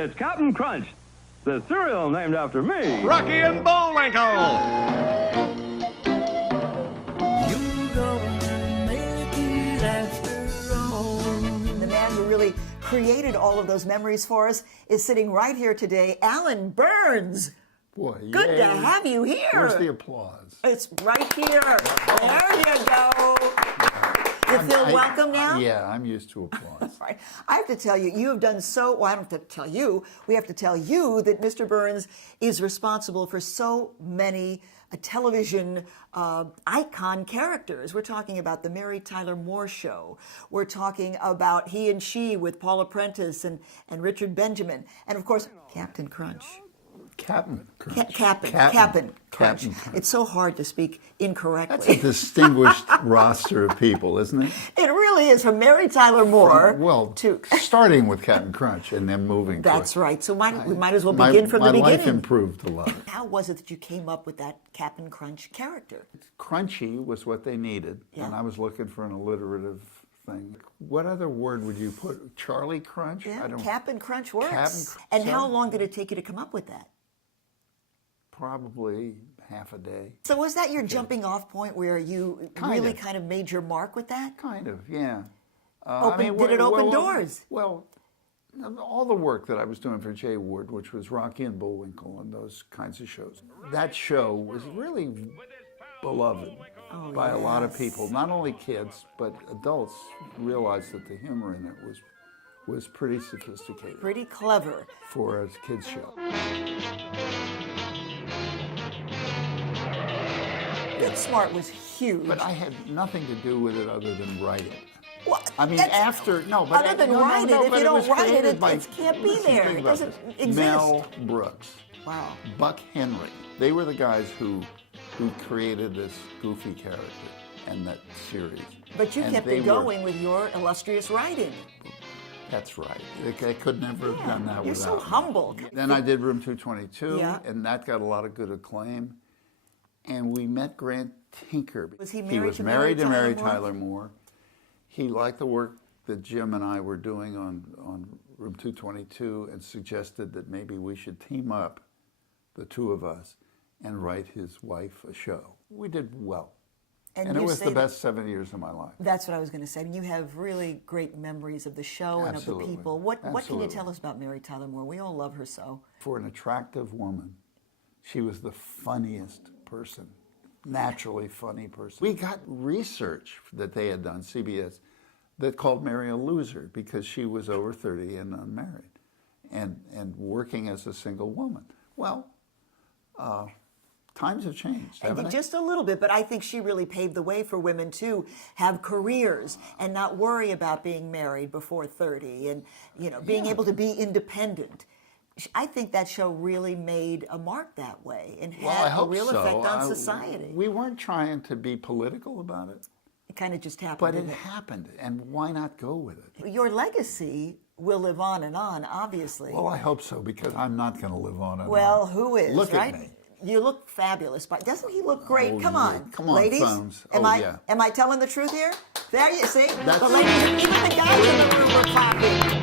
It's Captain Crunch, the cereal named after me. Rocky and Bullwinkle. The man who really created all of those memories for us is sitting right here today, Allan Burns. Boy, Good to have you here. Where's the applause? It's right here. There you go. You feel welcome now? Yeah, I'm used to applause. Right. I have to tell you, you have done so, well, I don't have to tell you, we have to tell you that Mr. Burns is responsible for so many television icon characters. We're talking about the Mary Tyler Moore Show. We're talking about He and She with Paula Prentice and Richard Benjamin. And of course, Captain Crunch. Captain Crunch. Captain Crunch. Crunch. It's so hard to speak incorrectly. That's a distinguished roster of people, isn't it? It really is, from Mary Tyler Moore to... starting with Captain Crunch and then moving That's to right. So we might as well begin from the beginning. My life improved a lot. How was it that you came up with that Captain Crunch character? Crunchy was what they needed, and I was looking for an alliterative thing. What other word would you put? Charlie Crunch? Yeah, Captain Crunch works. Captain, and how long did it take you to come up with that? Probably half a day. So was that your jumping off point where you really kind of made your mark with that? Kind of, yeah. Did it open doors? Well, all the work that I was doing for Jay Ward, which was Rocky and Bullwinkle and those kinds of shows, that show was really beloved by a lot of people. Not only kids, but adults realized that the humor in it was pretty sophisticated. Pretty clever. For a kids show. Get Smart was huge. But I had nothing to do with it other than writing. What? I mean, other than write it, if you don't write it, it can't be there. It It doesn't exist. Mel Brooks, Wow. Buck Henry. They were the guys who created this goofy character and that series. But you kept it going with your illustrious writing. That's right. I could never have done that You're without so humble. Then I did Room 222, Yeah. and that got a lot of good acclaim. And we met Grant Tinker. Was he He was married to Mary Tyler Moore. He liked the work that Jim and I were doing on Room 222 and suggested that maybe we should team up, the two of us, and write his wife a show. We did well. And it was the best 7 years of my life. That's what I was going to say. You have really great memories of the show and of the people. What can you tell us about Mary Tyler Moore? We all love her so. For an attractive woman, she was the funniest person, naturally funny person. We got research that they had done, CBS, that called Mary a loser because she was over 30 and unmarried and working as a single woman. Well, times have changed, haven't they? Just a little bit, but I think she really paved the way for women to have careers and not worry about being married before 30 and being able to be independent. I think that show really made a mark that way and had a real effect on society. We weren't trying to be political about it. It kind of just happened. But it happened, and why not go with it? Your legacy will live on and on, obviously. Well, I hope so, because I'm not going to live on and on. Well, who is, Look right? at me. You look fabulous, but doesn't he look great? Come on, ladies. Phones. Am I telling the truth here? There you see, the ladies, even the guys in the room were clapping.